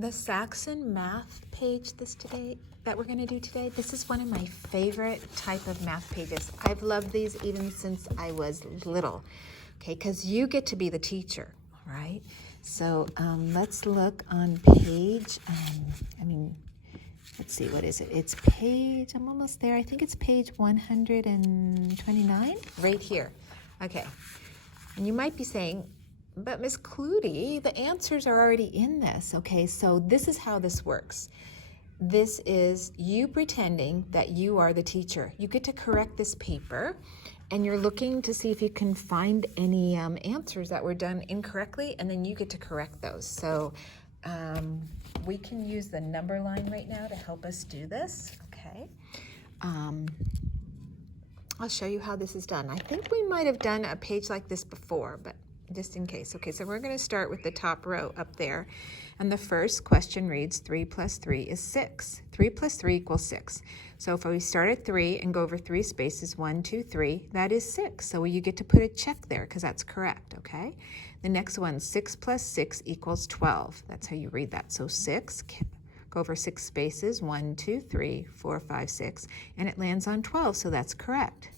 The Saxon math page that we're going to do today, this is one of my favorite type of math pages. I've loved these even since I was little, okay, because you get to be the teacher, all right? So let's look on page, let's see, what is it? It's page, I'm almost there. I think it's page 129, right here. Okay, and you might be saying, but Miss Clutie, the answers are already in this. Okay, so this is how this works. This is you pretending that you are the teacher. You get to correct this paper, and you're looking to see if you can find any answers that were done incorrectly, and then you get to correct those. So we can use the number line right now to help us do this. Okay. I'll show you how this is done. I think we might have done a page like this before, but just in case. Okay, so we're going to start with the top row up there. And the first question reads 3 plus 3 is 6. 3 plus 3 equals 6. So if we start at 3 and go over 3 spaces, 1, 2, 3, that is 6. So you get to put a check there because that's correct, okay? The next one, 6 plus 6 equals 12. That's how you read that. So 6, go over 6 spaces, 1, 2, 3, 4, 5, 6, and it lands on 12, so that's correct.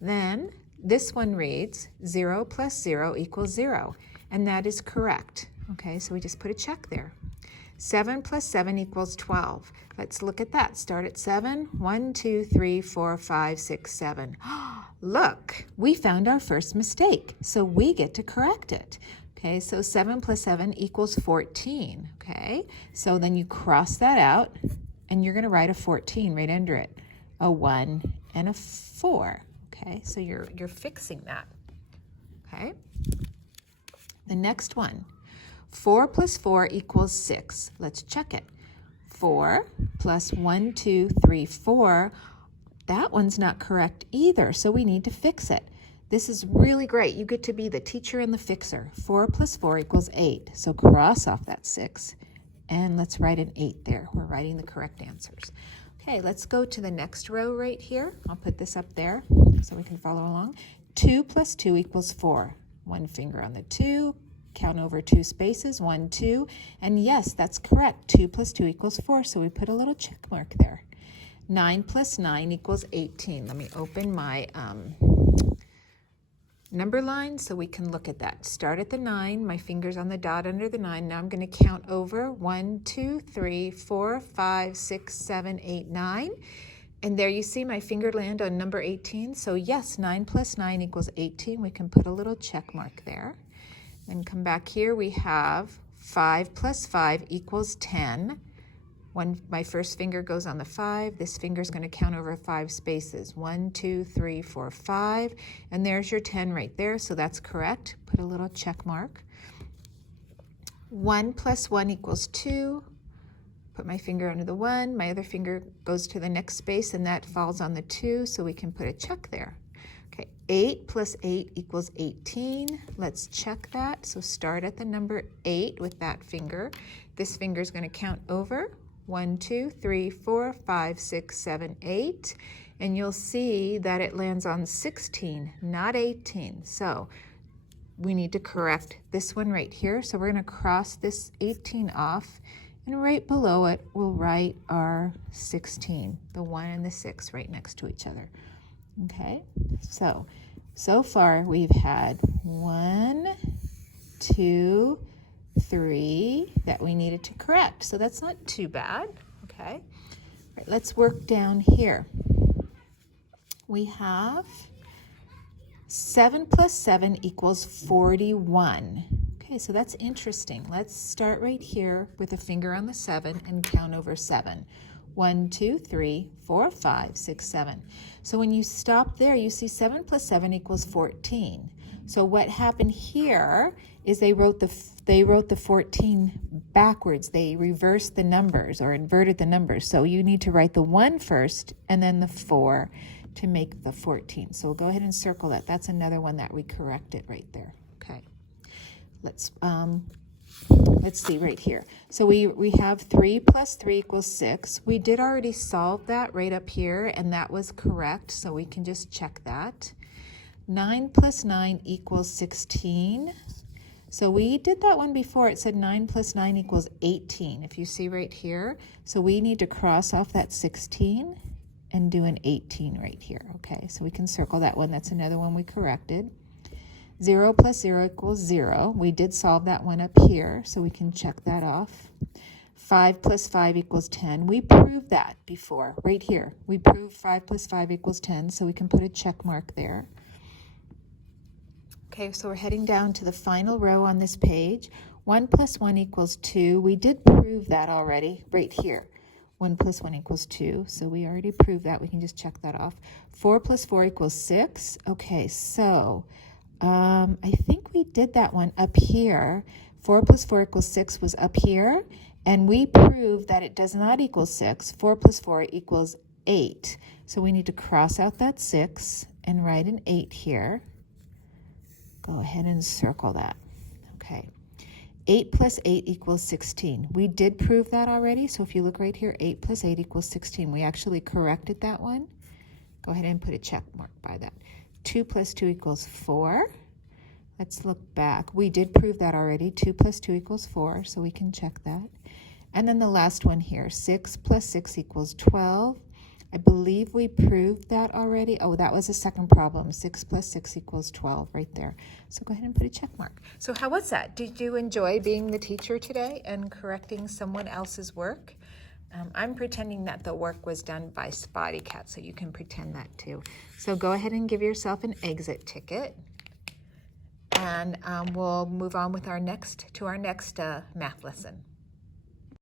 Then this one reads 0 plus 0 equals 0, and that is correct. Okay, so we just put a check there. 7 plus 7 equals 12. Let's look at that. Start at 7. 1, 2, 3, 4, 5, 6, 7. Look, we found our first mistake, so we get to correct it. Okay, so 7 plus 7 equals 14. Okay, so then you cross that out, and you're going to write a 14 right under it. A 1 and a 4. Okay, so you're fixing that. Okay. The next one, 4 plus 4 equals 6. Let's check it. 4 plus 1, 2, 3, 4. That one's not correct either, so we need to fix it. This is really great. You get to be the teacher and the fixer. 4 plus 4 equals 8. So cross off that 6, and let's write an 8 there. We're writing the correct answers. Okay, let's go to the next row right here. I'll put this up there so we can follow along. 2 plus 2 equals 4. One finger on the 2. Count over 2 spaces, 1, 2. And yes, that's correct. 2 plus 2 equals 4, so we put a little check mark there. 9 plus 9 equals 18. Let me open my number line so we can look at that. Start at the 9, my finger's on the dot under the 9. Now I'm going to count over 1, 2, 3, 4, 5, 6, 7, 8, 9. And there you see my finger land on number 18. So yes, 9 plus 9 equals 18. We can put a little check mark there. Then come back here, we have 5 plus 5 equals 10. When my first finger goes on the 5, this finger is going to count over 5 spaces. 1, 2, 3, 4, 5. And there's your 10 right there, so that's correct. Put a little check mark. 1 plus 1 equals 2. Put my finger under the 1. My other finger goes to the next space, and that falls on the 2, so we can put a check there. Okay, 8 plus 8 equals 18. Let's check that. So start at the number 8 with that finger. This finger is going to count over 1, 2, 3, 4, 5, 6, 7, 8. And you'll see that it lands on 16, not 18. So we need to correct this one right here. So we're going to cross this 18 off. And right below it, we'll write our 16, the 1 and the 6 right next to each other. Okay, so far we've had 1, 2, 3 that we needed to correct. So that's not too bad, okay? All right, let's work down here. We have 7 plus 7 equals 41. Okay, so that's interesting. Let's start right here with a finger on the 7 and count over 7. 1, 2, 3, 4, 5, 6, 7. So when you stop there, you see 7 plus 7 equals 14. So what happened here is they wrote the 14 backwards. They reversed the numbers or inverted the numbers. So you need to write the 1 first and then the 4 to make the 14. So we'll go ahead and circle that. That's another one that we corrected right there. Okay. Let's see right here. So we have 3 plus 3 equals 6. We did already solve that right up here, and that was correct, so we can just check that. 9 plus 9 equals 16. So we did that one before. It said 9 plus 9 equals 18, if you see right here. So we need to cross off that 16 and do an 18 right here, okay? So we can circle that one. That's another one we corrected. 0 plus 0 equals 0. We did solve that one up here, so we can check that off. 5 plus 5 equals 10. We proved that before, right here. We proved 5 plus 5 equals 10, so we can put a check mark there. Okay, so we're heading down to the final row on this page. 1 plus 1 equals 2. We did prove that already, right here. 1 plus 1 equals 2, so we already proved that. We can just check that off. 4 plus 4 equals 6. Okay, so I think we did that one up here. 4 plus 4 equals 6 was up here, and we proved that it does not equal 6. 4 plus 4 equals 8. So we need to cross out that 6 and write an 8 here. Go ahead and circle that. Okay. 8 plus 8 equals 16. We did prove that already, so if you look right here, 8 plus 8 equals 16. We actually corrected that one. Go ahead and put a check mark by that. 2 plus 2 equals 4. Let's look back. We did prove that already. 2 plus 2 equals 4, so we can check that. And then the last one here, 6 plus 6 equals 12. I believe we proved that already. Oh, that was a second problem. 6 plus 6 equals 12 right there. So go ahead and put a check mark. So how was that? Did you enjoy being the teacher today and correcting someone else's work? I'm pretending that the work was done by Spotty Cat, so you can pretend that too. So go ahead and give yourself an exit ticket, and we'll move on with our next math lesson.